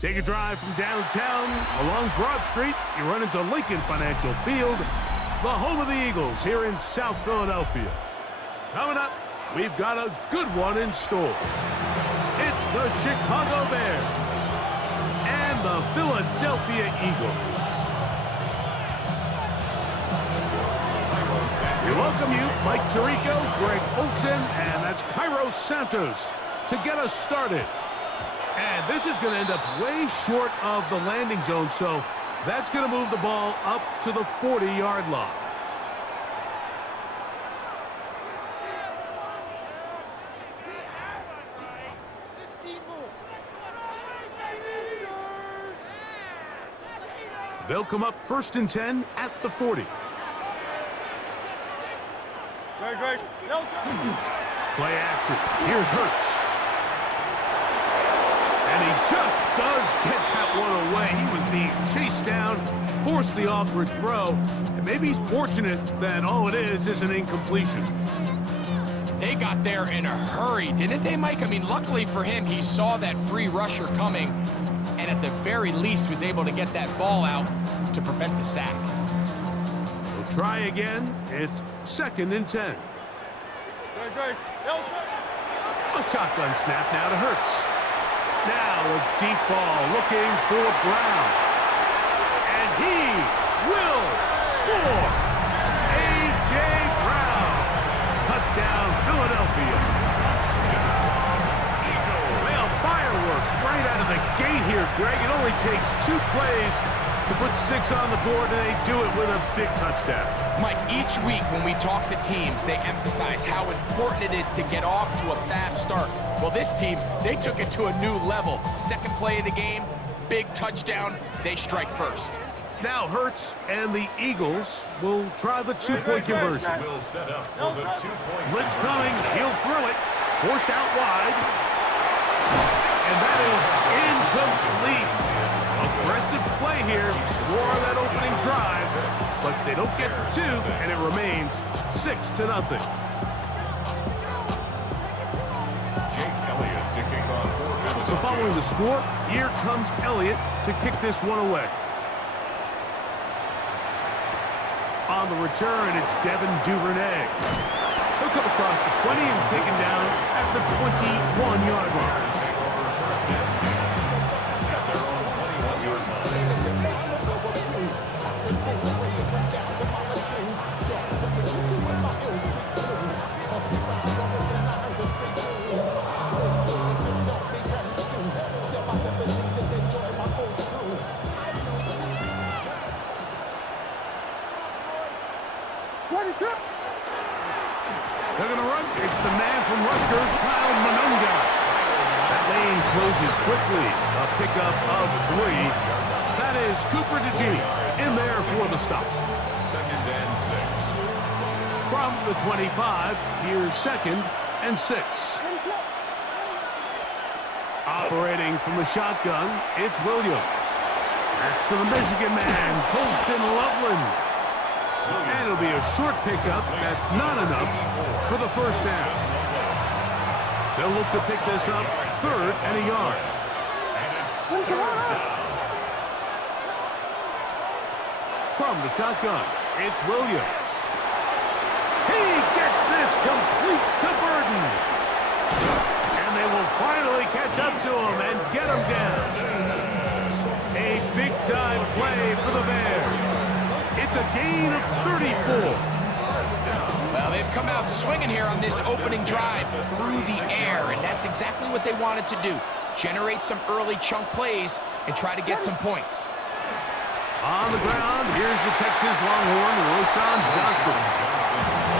Take a drive from downtown along Broad Street. You run into Lincoln Financial Field, the home of the Eagles here in South Philadelphia. Coming up, we've got a good one in store. It's the Chicago Bears and the Philadelphia Eagles. We welcome you, Mike Tirico, Greg Olson, and that's Kairos Santos to get us started. And this is going to end up way short of the landing zone, so that's going to move the ball up to the 40-yard line. They'll come up 1st and 10 at the 40. Play action. Here's Hurts. And he just does get that one away. He was being chased down, forced the awkward throw, and maybe he's fortunate that all it is an incompletion. They got there in a hurry, didn't they, Mike? I mean, luckily for him, he saw that free rusher coming, and at the very least was able to get that ball out to prevent the sack. We'll try again. It's 2nd and 10. A shotgun snap now to Hurts. Now a deep ball looking for Brown. And he will score. A.J. Brown. Touchdown, Philadelphia. Well, fireworks right out of the gate here, Greg. It only takes 2 plays to put 6 on the board, and they do it with a big touchdown. Mike, each week when we talk to teams, they emphasize how important it is to get off to a fast start. Well, this team, they took it to a new level. 2nd play of the game, big touchdown, they strike first. Now Hurts and the Eagles will try the 2-point conversion. Blitz coming, he'll throw it, forced out wide. And that is incomplete. Aggressive play here, score on that opening drive, but they don't get the 2, and it remains 6-0. So following the score, here comes Elliott to kick this one away. On the return, it's Devin Duvernay. He'll come across the 20 and taken down at the 21-yard line. They're going to run. It's the man from Rutgers, Kyle Monunga. That lane closes quickly. A pickup of 3. That is Cooper DeGene in there for the stop. 2nd and 6. From the 25, here's 2nd and 6. Operating from the shotgun, it's Williams. That's to the Michigan man, Colston Loveland. And it'll be a short pickup. That's not enough for the 1st down. They'll look to pick this up 3rd and a yard. From the shotgun, it's Williams. He gets this complete to Burden. And they will finally catch up to him and get him down. A big-time play for the Bears. It's a gain of 34. Well, they've come out swinging here on this opening drive through the air, and that's exactly what they wanted to do. Generate some early chunk plays and try to get some points. On the ground, here's the Texas Longhorn, Roschon Johnson.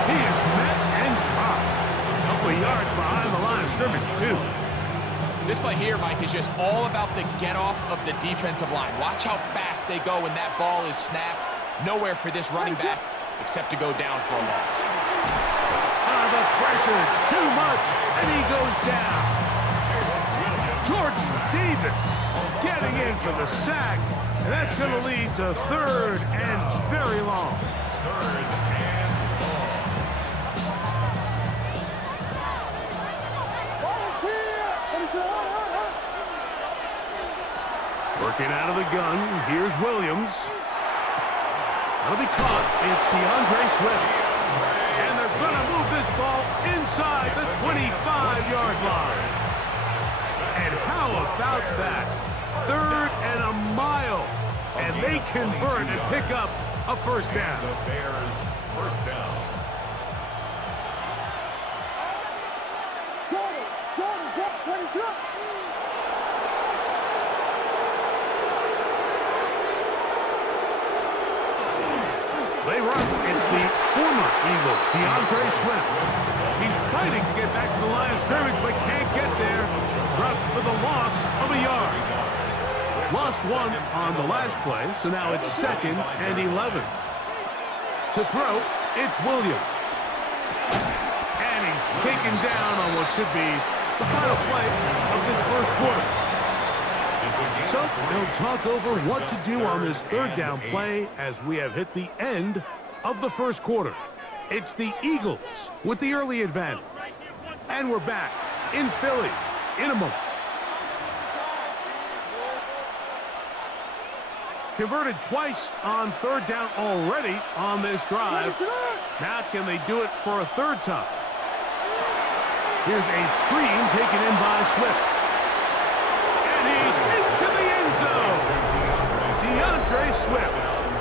He is met and dropped. A couple of yards behind the line of scrimmage, too. This play here, Mike, is just all about the get-off of the defensive line. Watch how fast they go when that ball is snapped. Nowhere for this running back except to go down for a loss. The pressure, too much, and he goes down. Jordan Davis getting in for the sack, and that's going to lead to 3rd and very long. 3rd and long. Working out of the gun. Here's Williams. That'll be caught. It's DeAndre Swift. And they're going to move this ball inside the 25-yard line. And how about that? 3rd and a mile. And they convert and pick up a first down. The Bears first down. They run. It's the former Eagle, DeAndre Swift. He's fighting to get back to the line of scrimmage, but can't get there. Dropped for the loss of a yard. Lost 1 on the last play, so now it's 2nd and 11. To throw, it's Williams. And he's taken down on what should be the final play of this first quarter. So they'll talk over what to do on this 3rd down play as we have hit the end of the first quarter. It's the Eagles with the early advantage. And we're back in Philly in a moment. Converted twice on 3rd down already on this drive. Now can they do it for a 3rd time? Here's a screen taken in by Swift. And he's into the end zone. DeAndre Swift.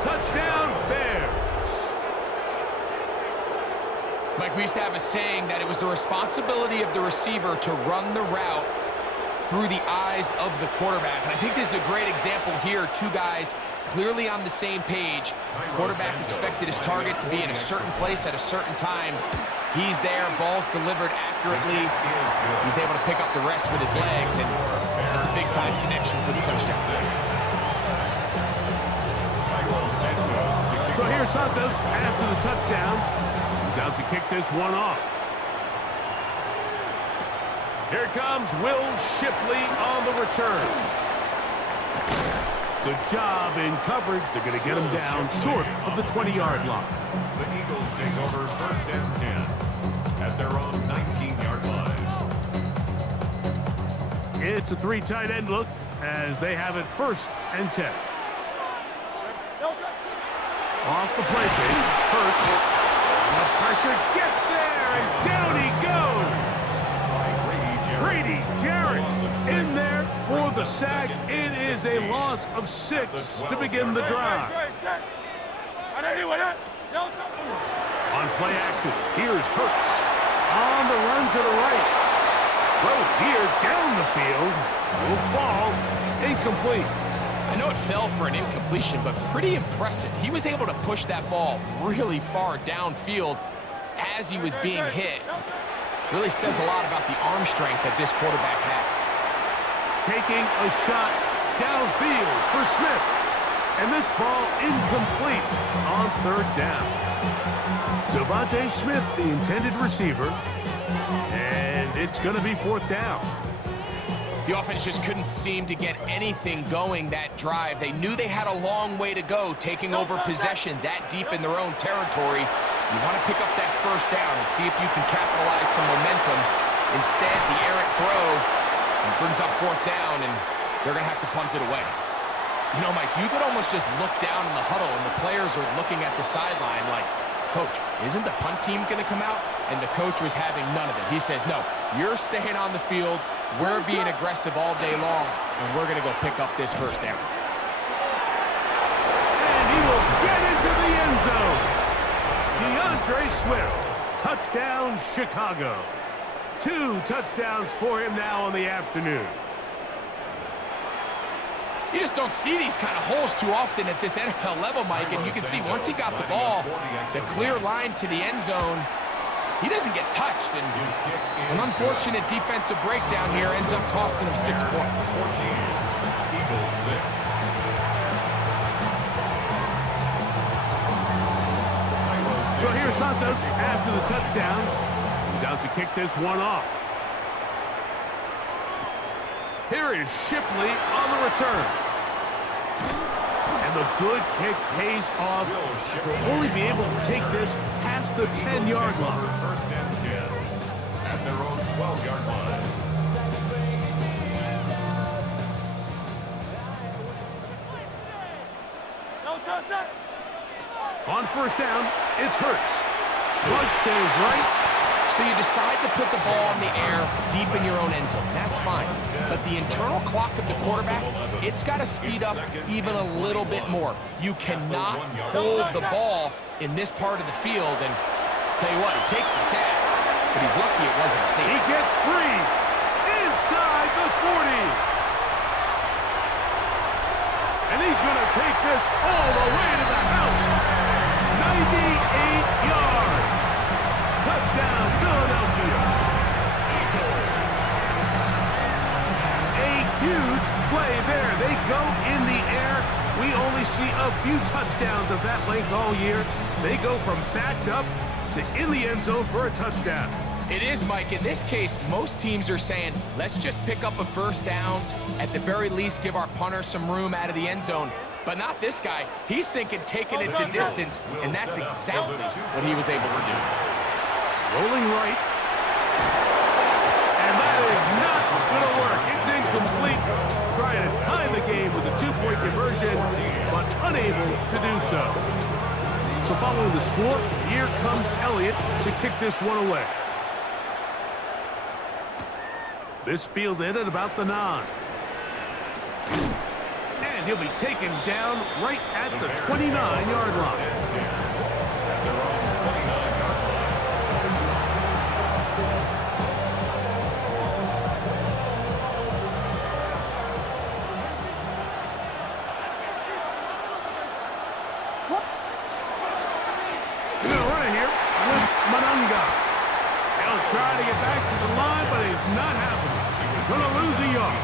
Touchdown, Bears. Mike, we used to have a saying that it was the responsibility of the receiver to run the route through the eyes of the quarterback. And I think this is a great example here. 2 guys clearly on the same page. Quarterback expected his target to be in a certain place at a certain time. He's there, ball's delivered accurately. He's able to pick up the rest with his legs, and that's a big-time connection for the touchdown. So here's Santos after the touchdown. He's out to kick this one off. Here comes Will Shipley on the return. Good job in coverage. They're going to get him down short of the 20-yard line. The Eagles take over 1st and 10 at their own 19-yard line. It's a 3 tight end look as they have it 1st and 10. Off the play fake. Hurts. The pressure gets there, and down he goes. Brady Jarrett in there for the sack. It is a loss of 6 to begin the drive. On play action, here's Hurts. On the run to the right. Throw here down the field. Will fall. Incomplete. I know it fell for an incompletion, but pretty impressive. He was able to push that ball really far downfield as he was being hit. Really says a lot about the arm strength that this quarterback has. Taking a shot downfield for Smith. And this ball incomplete on 3rd down. Devontae Smith, the intended receiver. And it's going to be 4th down. The offense just couldn't seem to get anything going that drive. They knew they had a long way to go, taking over possession that deep in their own territory. You want to pick up that 1st down and see if you can capitalize some momentum. Instead, the errant throw brings up 4th down, and they're going to have to punt it away. You know, Mike, you could almost just look down in the huddle, and the players are looking at the sideline like, Coach, isn't the punt team going to come out? And the coach was having none of it. He says, no, you're staying on the field. We're being aggressive all day long, and we're going to go pick up this 1st down. And he will get into the end zone. DeAndre Swift, touchdown Chicago. 2 touchdowns for him now in the afternoon. You just don't see these kind of holes too often at this NFL level, Mike, and you can see once he got the ball, the clear line to the end zone, he doesn't get touched, and an unfortunate defensive breakdown here ends up costing him 6 points. 14, Eagles 6. So here's Santos after the touchdown. He's out to kick this one off. Here is Shipley on the return. And the good kick pays off. They'll only be able to take this past the 10-yard line. 1st and 10 at their own 12-yard line. On first down, it's Hurts. Flush to his right. So you decide to put the ball in the air deep in your own end zone. That's fine. But the internal clock of the quarterback, it's got to speed up even a little bit more. You cannot hold the ball in this part of the field. And tell you what, he takes the sack, but he's lucky it wasn't a safety. He gets free inside the 40. And he's going to take this all the way to the house. 98 yards. Touchdown, Philadelphia. A huge play there. They go in the air. We only see a few touchdowns of that length all year. They go from backed up to in the end zone for a touchdown. It is, Mike. In this case, most teams are saying, let's just pick up a first down. At the very least, give our punter some room out of the end zone. But not this guy. He's thinking taking it to distance, and that's exactly what he was able to do. Rolling right. And that is not going to work. It's incomplete. Trying to tie the game with a two-point conversion, but unable to do so. So following the score, here comes Elliott to kick this one away. This fielded at about the 9. And he'll be taken down right at the 29-yard line. They're going to run it here with Manunga. He'll try to get back to the line, but it's not happening. He's going to lose a yard.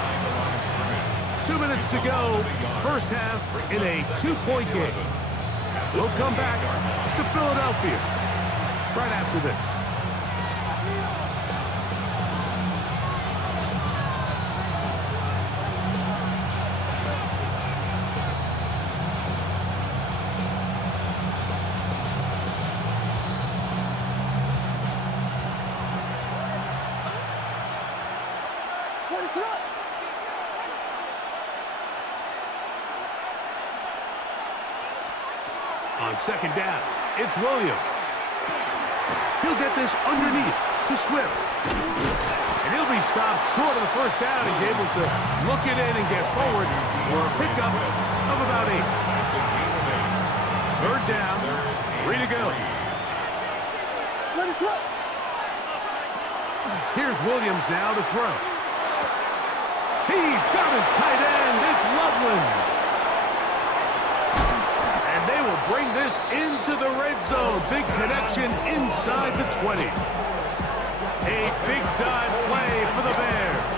2 minutes to go, first half in a two-point game. We'll come back to Philadelphia right after this. On second down, it's Williams. He'll get this underneath to Swift. And he'll be stopped short of the first down. He's able to look it in and get forward for a pickup of about 8. Third down, 3 to go. Here's Williams now to throw. He's got his tight end. It's Loveland. And they will bring this into the red zone. Big connection inside the 20. A big-time play for the Bears.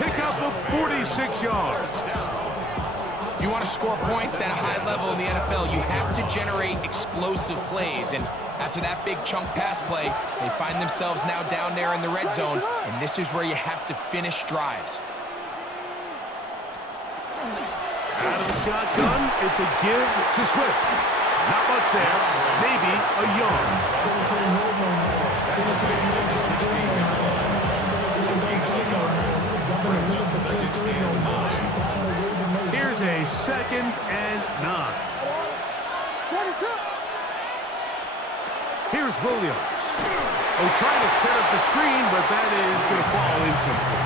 Pickup of 46 yards. If you want to score points at a high level in the NFL, you have to generate explosive plays. And after that big chunk pass play, they find themselves now down there in the red zone. And this is where you have to finish drives. Out of the shotgun, it's a give to Swift. Not much there, maybe a yard. Here's a 2nd and 9. Here's Williams. Oh, trying to set up the screen, but that is going to fall incomplete.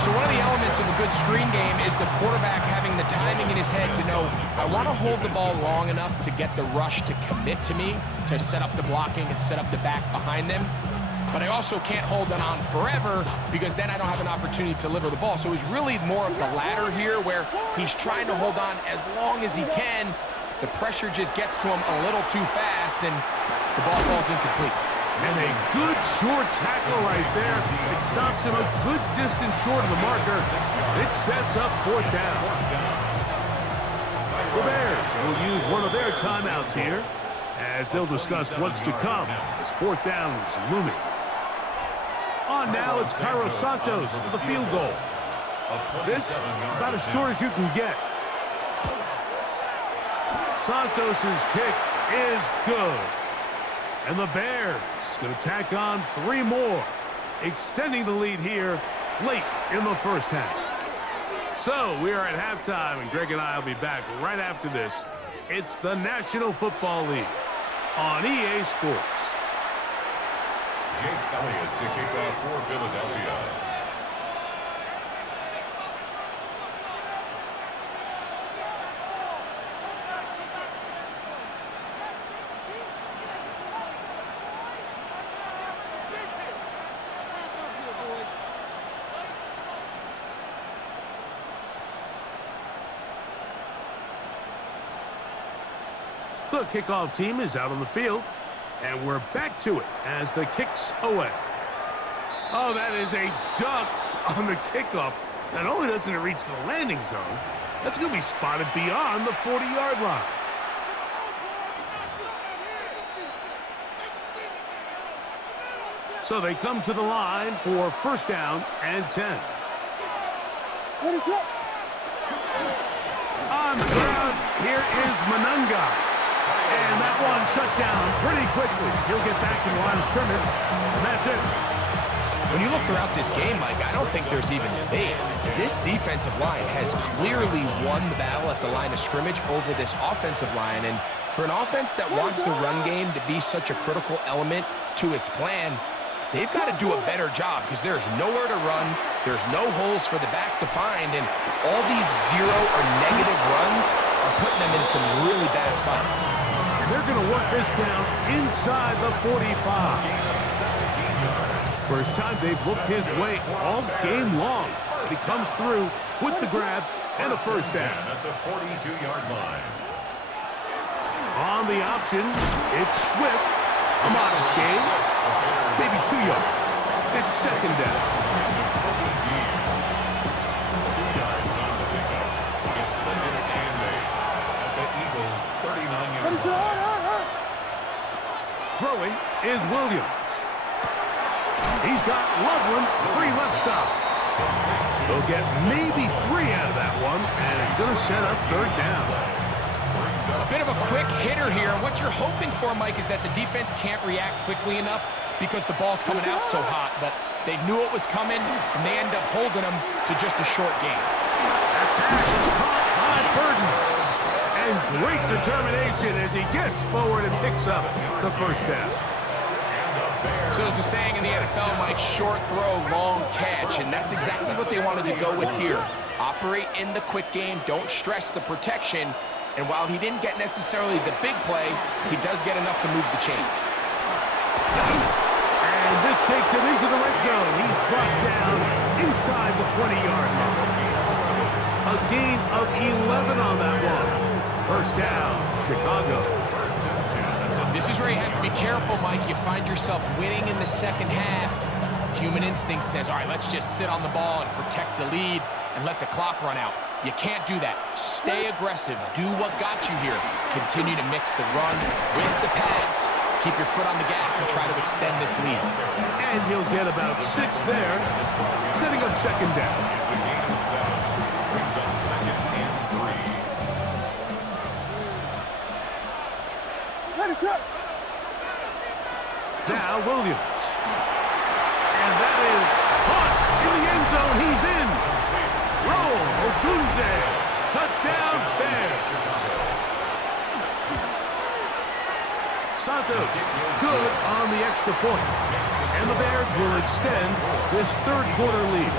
So one of the elements of a good screen game is the quarterback having the timing in his head to know, I want to hold the ball long enough to get the rush to commit to me, to set up the blocking and set up the back behind them. But I also can't hold it on forever because then I don't have an opportunity to deliver the ball. So it's really more of the latter here where he's trying to hold on as long as he can. The pressure just gets to him a little too fast and the ball falls incomplete. And a good short tackle right there. It stops him a good distance short of the marker. It sets up 4th down. The Bears will use one of their timeouts here as they'll discuss what's to come as 4th down is looming. On now, it's Cairo Santos for the field goal. This about as short as you can get. Santos' kick is good. And the Bears going to tack on 3 more, extending the lead here late in the first half. So we are at halftime, and Greg and I will be back right after this. It's the National Football League on EA Sports. Jake Elliott to kick off for Philadelphia. The kickoff team is out on the field, and we're back to it as the kick's away. Oh, that is a duck on the kickoff. Not only doesn't it reach the landing zone, that's going to be spotted beyond the 40-yard line. So they come to the line for first down and 10. What is it? On the ground, here is Manunga. And that one shut down pretty quickly. He'll get back to the line of scrimmage, and that's it. When you look throughout this game, Mike, I don't think there's even debate. This defensive line has clearly won the battle at the line of scrimmage over this offensive line. And for an offense that wants the run game to be such a critical element to its plan, they've got to do a better job because there's nowhere to run. There's no holes for the back to find. And all these zero or negative runs are putting them in some really bad spots. They're going to work this down inside the 45. First time they've looked his way all game long. He comes through with the grab and a first down. At the 42-yard line. On the option, it's Swift. A modest gain, maybe 2 yards. It's second down. 2 yards on the pickup. It's second and 8 at the Eagles' 39-yard line. Throwing is Williams. He's got Loveland free left side. They'll get maybe 3 out of that one, and it's going to set up third down. A bit of a quick hitter here. What you're hoping for, Mike, is that the defense can't react quickly enough because the ball's coming out so hot. But they knew it was coming, and they end up holding them to just a short gain. That pass is caught by Burden. And great determination as he gets forward and picks up the first down. So there's a saying in the NFL, Mike, short throw, long catch, and that's exactly what they wanted to go with here. Operate in the quick game, don't stress the protection, and while he didn't get necessarily the big play, he does get enough to move the chains. And this takes him into the red zone. He's brought down inside the 20-yard line. A gain of 11 on that one. First down, Chicago. This is where you have to be careful, Mike. You find yourself winning in the second half. Human instinct says, all right, let's just sit on the ball and protect the lead and let the clock run out. You can't do that. Stay aggressive. Do what got you here. Continue to mix the run with the pass. Keep your foot on the gas and try to extend this lead. And he'll get about 6 there, setting up second down. It's a gain of 7. Brings up second and 3. Now Williams. And that is caught in the end zone. He's in. Roll, Odunze. Touchdown, Bears. Santos, good on the extra point. And the Bears will extend this third quarter lead.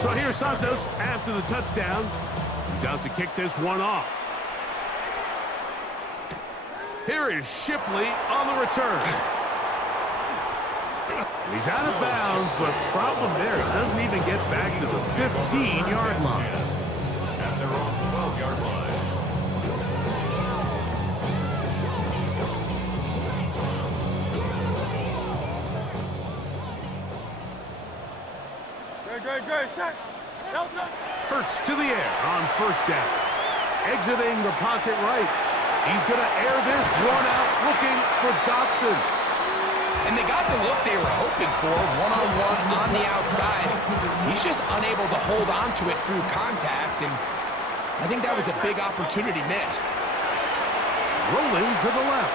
So here's Santos after the touchdown. He's out to kick this one off. Here is Shipley on the return. And he's out of bounds, but problem there, he doesn't even get back to the 15-yard line. At their own 12-yard line. Hurts to the air on first down. Exiting the pocket right. He's going to air this one out, looking for Dotson. And they got the look they were hoping for, one-on-one on the outside. He's just unable to hold on to it through contact, and I think that was a big opportunity missed. Rolling to the left.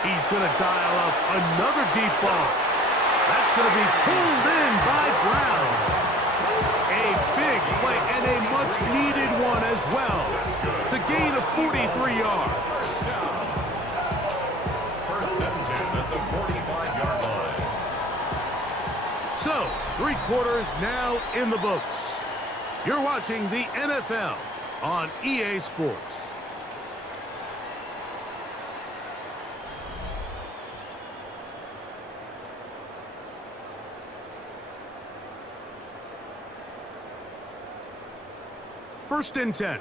He's going to dial up another deep ball. That's going to be pulled in by Brown. A big play and a much-needed one as well to gain a 43 yards. First and 10 at the 45-yard line. So, 3 quarters now in the books. You're watching the NFL on EA Sports. First and 10.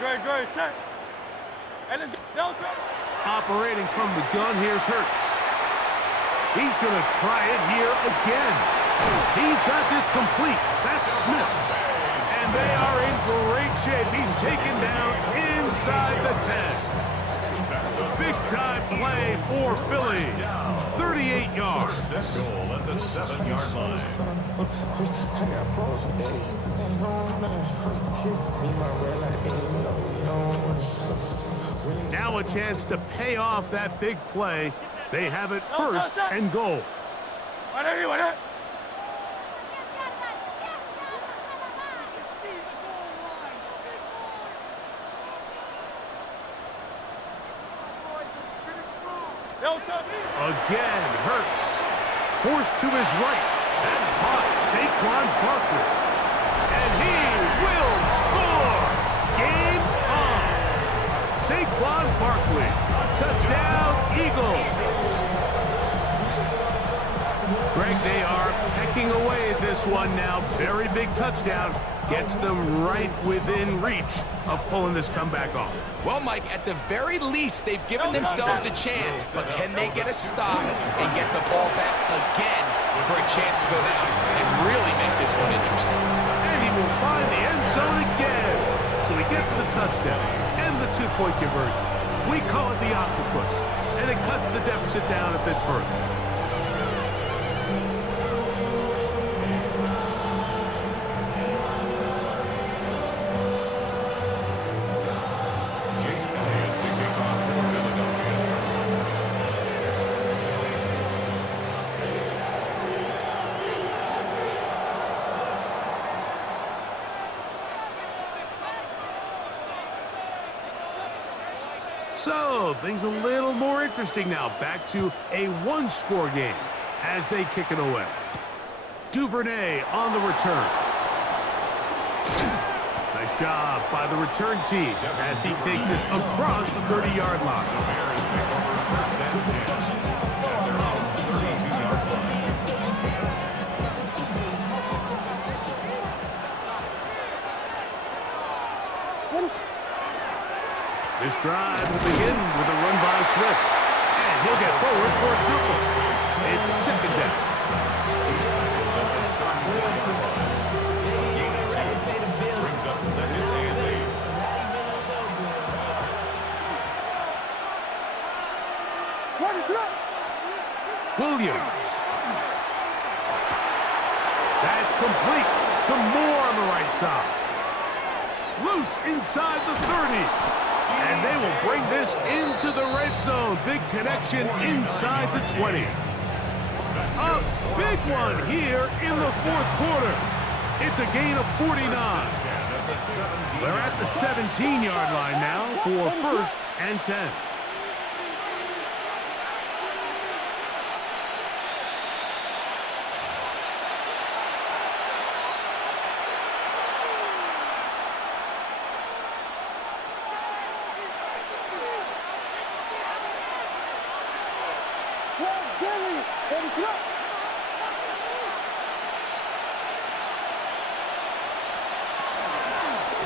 Great, set. And it's Delta. Operating from the gun, here's Hurts. He's going to try it here again. He's got this complete. That's Smith. And they are in great shape. He's taken down inside the 10. Big-time play for Philly. 38 yards. Goal at the 7-yard line. Now a chance to pay off that big play. They have it first and goal. Again, Hurts. Forced to his right. That's caught. Saquon Barkley. And he will score. Game on. Saquon Barkley. Touchdown, Eagles. Greg, they are pecking away at this one now. Very big touchdown. Gets them right within reach of pulling this comeback off. Well, Mike, at the very least, they've given themselves a chance, but can they get a stop and get the ball back again for a chance to go down and really make this one interesting? And he will find the end zone again. So he gets the touchdown and the 2-point conversion. We call it the octopus, and it cuts the deficit down a bit further. So, things a little more interesting now. Back to a one-score game as they kick it away. Duvernay on the return. Nice job by the return team as he takes it across the 30-yard line. The Bears take over first and 10 at their own 32-yard line. This drive will begin with a run by Swift. And he'll get forward for a couple. It's second down. Brings up second and 8. Williams. That's complete to Moore on the right side. Loose inside the 30. And they will bring this into the red zone. Big connection inside the 20. A big one here in the fourth quarter. It's a gain of 49. They're at the 17-yard line now for first and 10.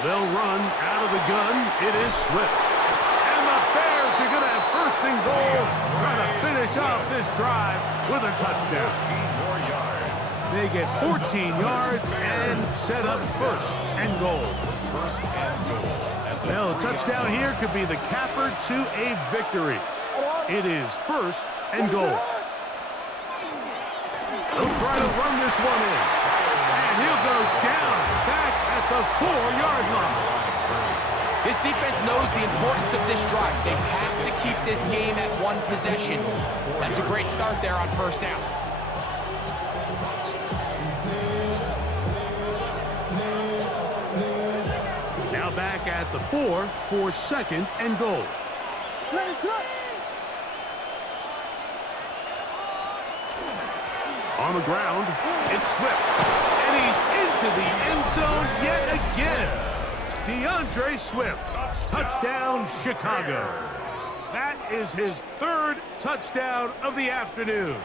They'll run out of the gun. It is Swift. And the Bears are going to have first and goal, trying to finish off this drive with a touchdown. 14 more yards. They get 14 yards and set up first and goal. First and goal. Well, a touchdown here could be the capper to a victory. It is first and goal. He'll try to run this one in. And he'll go down back at the 4-yard line. This defense knows the importance of this drive. They have to keep this game at one possession. That's a great start there on first down. Now back at the 4 for second and goal. On the ground, it's Swift. And he's into the end zone yet again. DeAndre Swift. Touchdown, Chicago. That is his third touchdown of the afternoon.